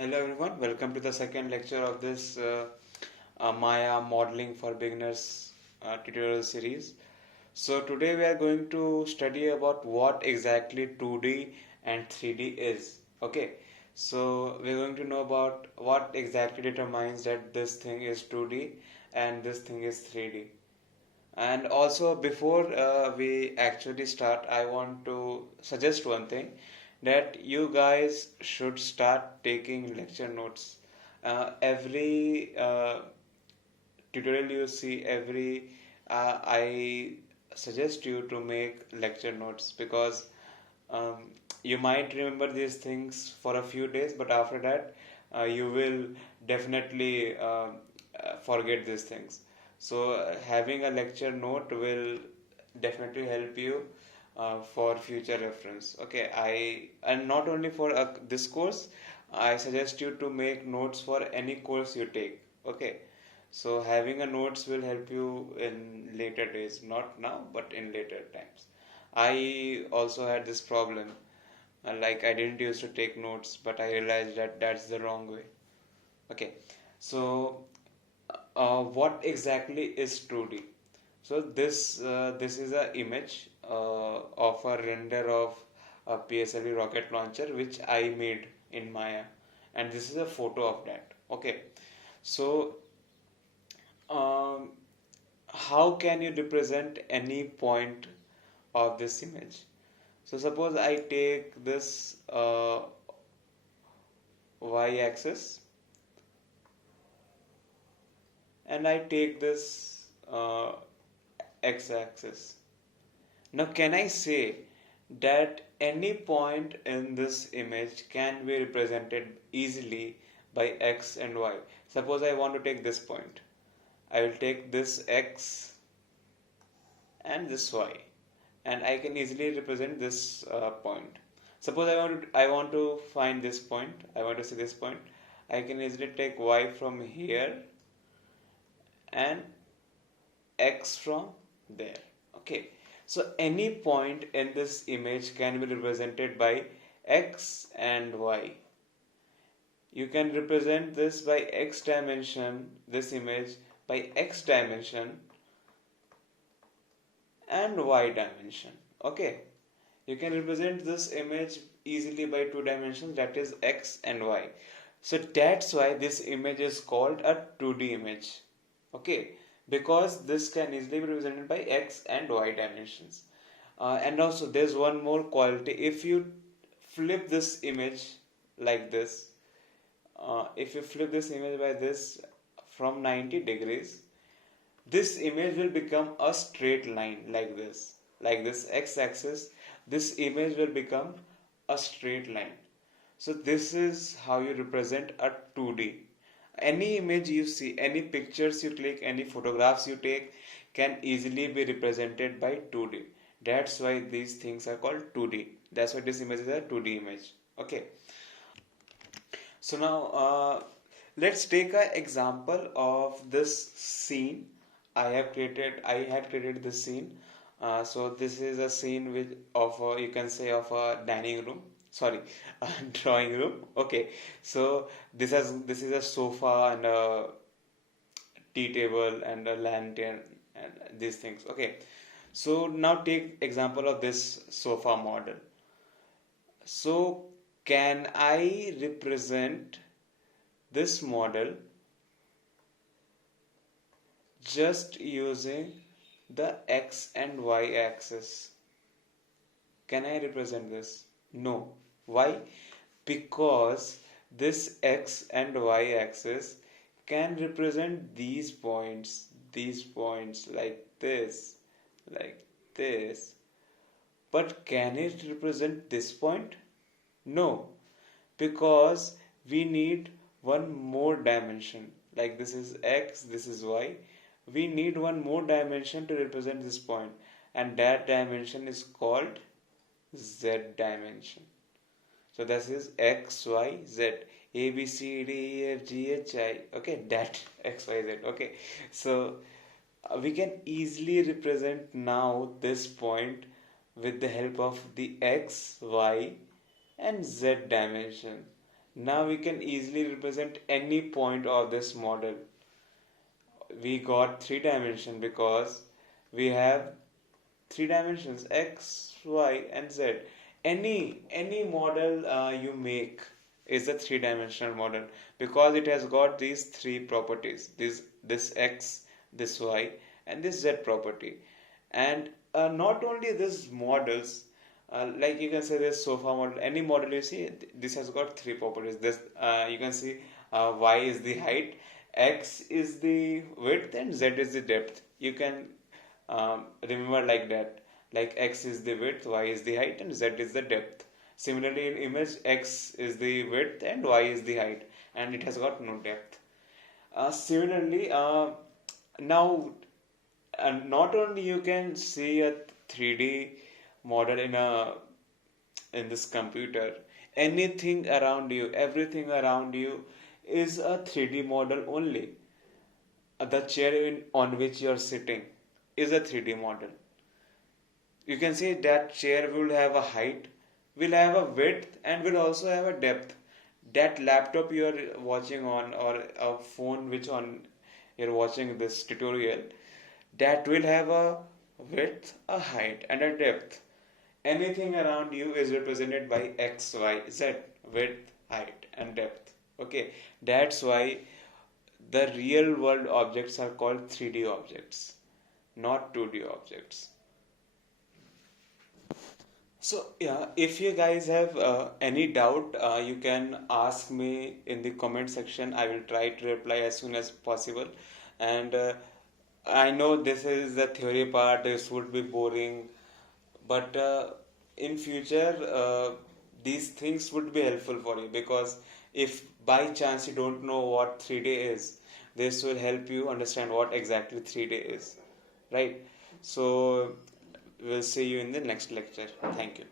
Hello everyone, welcome to the second lecture of this Maya Modeling for Beginners tutorial series. So today we are going to study about what exactly 2D and 3D is. Okay, so we're going to know about what exactly determines that this thing is 2D and this thing is 3D. And also, before we actually start, I want to suggest one thing that you guys should start taking lecture notes. Every tutorial you see, I suggest you to make lecture notes because um, you might remember these things for a few days, but after that, you will definitely forget these things. So, having a lecture note will definitely help you for future reference. Okay, and not only for this course, I suggest you to make notes for any course you take. Okay, so having a notes will help you in later days, not now, but in later times. I also had this problem. Like I didn't used to take notes, but I realized that that's the wrong way. Okay, so what exactly is 2D? So this is a image of a render of a PSLV rocket launcher which I made in Maya, and this is a photo of that. Okay, so um, how can you represent any point of this image? So suppose I take this y-axis and I take this x-axis. Now can I say that any point in this image can be represented easily by x and y? Suppose I want to take this point. I will take this x and this y, and I can easily represent this point. Suppose I want to find this point. I want to see this point. I can easily take y from here and x from there. Okay, so any point in this image can be represented by x and y. You can represent this by x dimension, this image by x dimension and y dimension. Okay, you can represent this image easily by two dimensions, that is x and y. So that's why this image is called a 2D image. Okay, because this can easily be represented by x and y dimensions. And also there's one more quality. If you flip this image like this, if you flip this image by this from 90 degrees, this image will become a straight line like this x-axis. This image will become a straight line. So this is how you represent a 2D. Any image you see, any pictures you click, any photographs you take can easily be represented by 2D. That's why these things are called 2D. That's why this image is a 2D image. Okay, so now let's take an example of this scene. I had created this scene. So this is a scene with of you can say of a dining room. Sorry, a drawing room. Okay, so this is a sofa and a tea table and a lantern and these things. Okay, so now take example of this sofa model. So can I represent this model just using the x and y axis? Can I represent this? No. Why? Because this x and y axis can represent these points like this. But can it represent this point? No, because we need one more dimension. Like this is x, this is y. We need one more dimension to represent this point, and that dimension is called z dimension. So this is x, y, z. A, B, C, D, E, F, G, H, I. Okay, that x, y, z. Okay, so we can easily represent now this point with the help of the x, y, and z dimension. Now we can easily represent any point of this model. We got three dimension because we have three dimensions: x, y, and z. Any model you make is a three-dimensional model because it has got these three properties: this x, this y, and this z property. And not only these models, like you can say this sofa model, any model you see, this has got three properties. This you can see y is the height, x is the width, and z is the depth. You can remember like that, like x is the width, y is the height, and z is the depth. Similarly, in image, x is the width and y is the height, and it has got no depth. Similarly, now not only you can see a 3D model in this computer, anything around you, everything around you is a 3D model only. The chair on which you are sitting is a 3D model. You can see that chair will have a height, will have a width, and will also have a depth. That laptop you are watching on, or a phone which on you're watching this tutorial, that will have a width, a height, and a depth. Anything around you is represented by x, y, z, width, height, and depth. Okay, that's why the real world objects are called 3D objects, not 2D objects. So yeah, if you guys have any doubt, you can ask me in the comment section. I will try to reply as soon as possible. And I know this is the theory part. This would be boring, but in future, these things would be helpful for you, because if by chance you don't know what 3D is, this will help you understand what exactly 3D is, right? So we'll see you in the next lecture. Thank you.